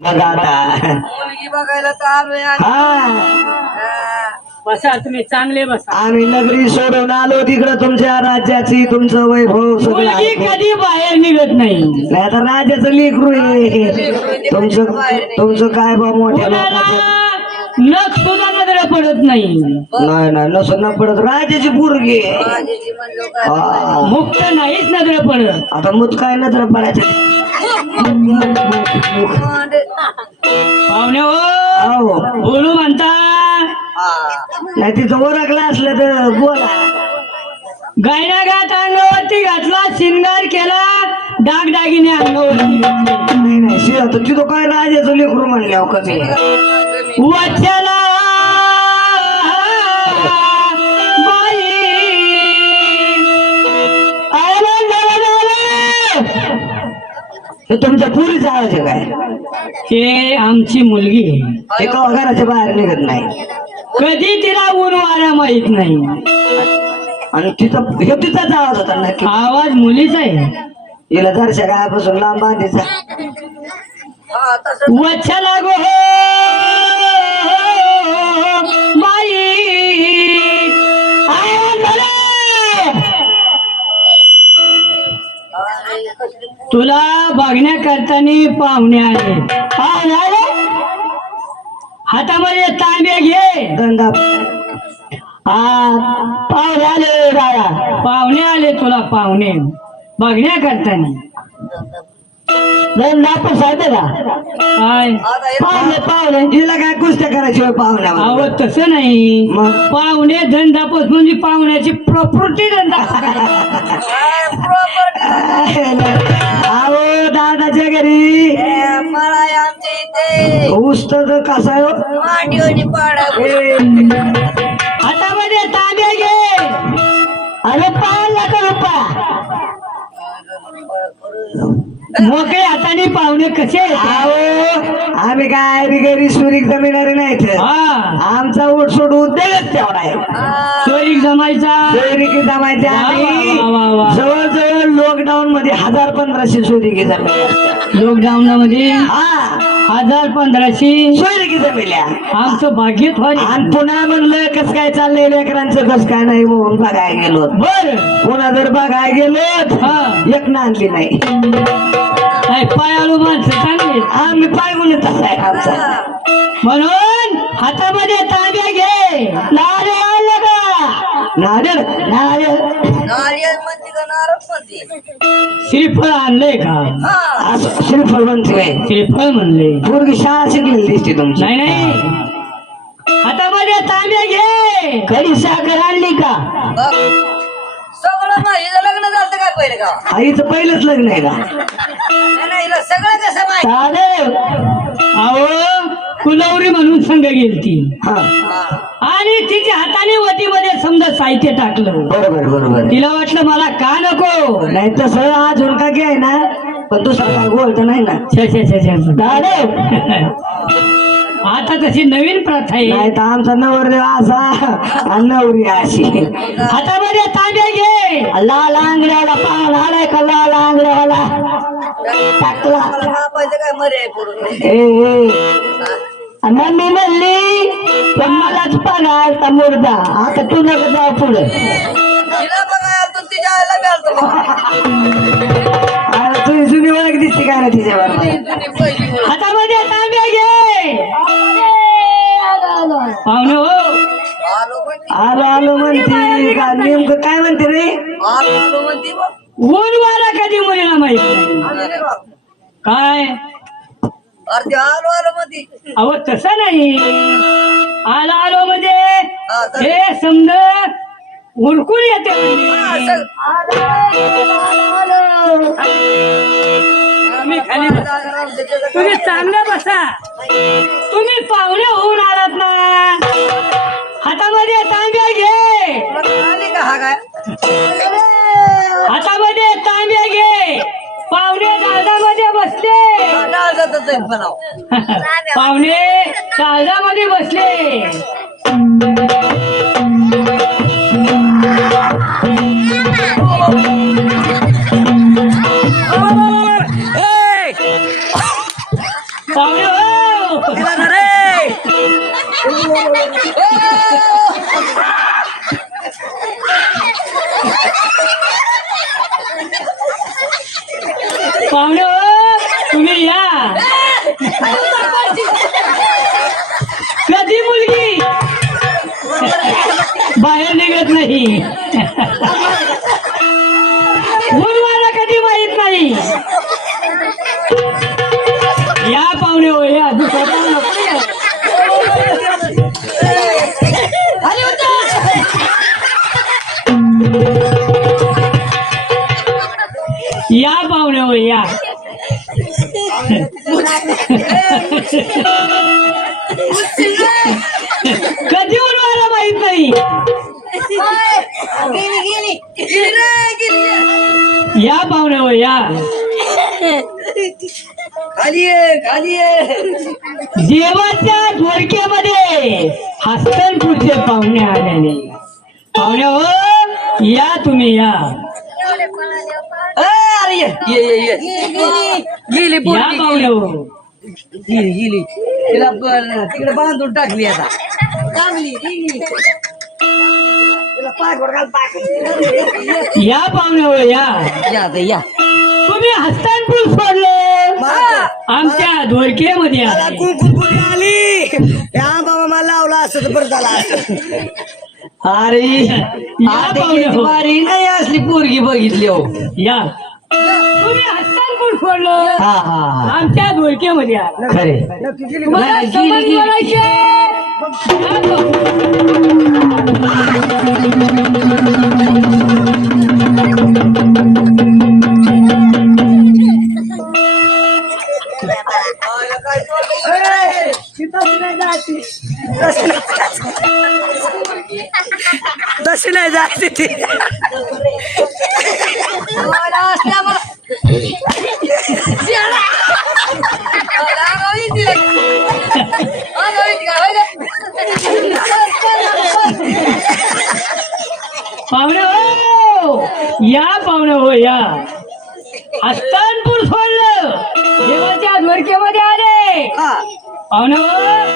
बघा आता मुलगी बघायला तर आलोय आम्ही. हा हा. बसा तुम्ही चांगले बसा आम्ही नगरी सोडून आलो तिकडं तुमच्या राज्याची तुमचं वैभव सगळं मुलगी ऐकून. कधी बाहेर निघत नाही नाही तर राजाचं लेकरू आहे तुमचं तुमचं काय बा मोठ्या कुणाला लोकांचं नख सुद्धा नजर पडत नाही नाही नाही नसून न पडत राजाची पोरगी आहे. माझ्याची म्हणलो हा. मुक्त नाहीच नजर पडत आता मुत काय नजर पडायचं. पाहुणे हो हो बोलू म्हणता. नाही तिथं ओरखलं असलं तर बोला गायना गात अंगावरती घातला शिंगार केला डागडागिने अंगावरती घातले. नाही नाही शिरा तर तिथं काय राजाचं लेकरू म्हणल्यावर आहे. वच्याला हे तुमच्या पुरीचा आवाज आहे. काय ते आमची मुलगी. आहे. हे कवा घराच्या बाहेर निघत नाही. कधी तिला ऊन वारा माहीत नाही. आणि तिथं हे तिचाच आवाज होता नक्की. आवाज मुलीचा आहे. हिला दर्शक गायापासून लांब बांधायचा हा, वच्छा लागो हो बाई आनंद तुला बघण्याकरतानी पाहुणे आले पाहुणे आले हातामध्ये तांबे घे. गंगा. हा पाहुणे आले दादा पाहुणे आले तुला पाहुणे. बघण्याकरतानी नापूस आहे का काय? पाहुणे पाहुणे. हिला काय कुस्त्या करायची होय पाहुण्या अहो तसं नाही. पाहुणे धंदापोस म्हणजे पाहुण्याची प्रॉपर्टी धंदा. आहो दादाच्या घरी. हे ऊस तर कसा आहे हो? मांडीवणी तांबे घे. अरे पाहिला का पा मोकळे हाताने पाहुणे कसे आम्ही काय बिगेरी सुरीक जमिनारी नाहीत. हा. आमचा ऊट सोड उद्योगच तेवढा आहे. चोरीक जमायचा. सोयरिकी जमायचे आम्ही. जवळजवळ लॉकडाऊन मध्ये हजार पंधराशे सोयरिकी जमल्या. लॉकडाऊन मध्ये हा. हजार पंधराशे. सोयरिकी जमिल्या. आमचं व्हायला आणि पुन्हा म्हणलं कस काय चाललंय लेकरांचं कस काय नाही म्हणून बघायला गेलो. बर. पुन्हा जर बघायला गेलो हा. एक ना आणली नाही. नाही पायाळू माणसं चांगले. आम्ही पायगुण तसा आहे आमचा. म्हणून हातामध्ये तांब्या घे. नारे आणलं का? नारळ नारळ. नारियल म्हणते का नारळ म्हणते? श्रीफळ आणलंय का? हा. असं श्रीफळ म्हणतोय. श्रीफळ म्हणले. पोरगी शाळा शिकलेली दिसते तुमची. नाही नाही. हातामध्ये तांब्या घे. कधी साखर आणली का? बघ. सगळं माझं लग्न झालं काय पहिले का आईचं पहिलंच लग्न आहे का नाही, नाही हिला सगळं कसं माहिती? चालेल अहो कुलवरी म्हणून संघ गेलती. हा. हा. आणि तिच्या हाताने वतीमध्ये समजा साहित्य टाकलं. बरोबर बरोबर. तिला वाटलं मला का नको? नाही तसं आज झुणका घे आहे ना पण दुसरा काय गोळ तर नाही ना. छे, छे, छे, छे. चालेल आता तशी नवीन प्रथा आहे. नाही तर आमचा नवरदेव असा आणि नवरी अशी. हातामध्ये तांब्या घे. लाल आंगड्याला पान आलाय का लाल आंगड्याला? टाकला. काय मरे ए मम्मी म्हणली पण मलाच पाना मुर्दा आता तू नका जाऊ पुढे. तिला बघा तू तिच्या आईला आता तुझी जुनी ओळख दिसते काय ना तिच्यावर? पहिली. हातामध्ये आलो म्हणते का नेमकं काय म्हणते रे. ऊन वारा कधी मुलीला माहीत नाही. काय? अहो तसं नाही. आला आलो म्हणजे हा, समजा उरकून येते तुम्ही खाली बसा. तुम्ही चांगलं बसा. तुम्ही पाहुणे होऊन आलात ना. हातामध्ये तांब्या घे. हा हातामध्ये तांब्या घे. पाहुणे दादामध्ये बसले. पाहुणे काळजामध्ये बसले. पाहुणे हो तुम्ही या. कधी मुलगी? बाहेर निघत नाही. मुलगाला कधी माहीत नाही. या पाहुणे हो या. दुसरा या. या पाहुणे कधी उलवायला माहीत नाही? या पाहुणे हो या. खाली खाली देवाच्या झोडक्यामध्ये हस्तनपूरचे पाहुणे आल्याने पाहुणे हो या तुम्ही या. ये ये ये ये. गेली या पोरगी गेली. हो. गेली गेली. तिला ब- तिकडे बांधून टाकली आता. तिला घाल या पाहुणे हो या. या आता या. तुम्ही हस्तानपूर सोडले. आमच्या धोडकेमध्ये आले. कुंकुपुरी आली या बाबा मला लावला असत बरं झाला अरे या पाहुणे हो. मारी नाही असली पोरगी बघितली हो. या. तुम्ही हा हा हा आमच्या धोडकेमध्ये आले खरे तुम्हाला नाही, गेली, समज गेली. बोलायची आहे? या पाहुणे. तशी नाही जायची ती पाहुणे हो. या पाहुणे हो या. हस्तानपूर सोडलं. देवाच्या द्वारकेमध्ये आले. हा. पाहुणे हो.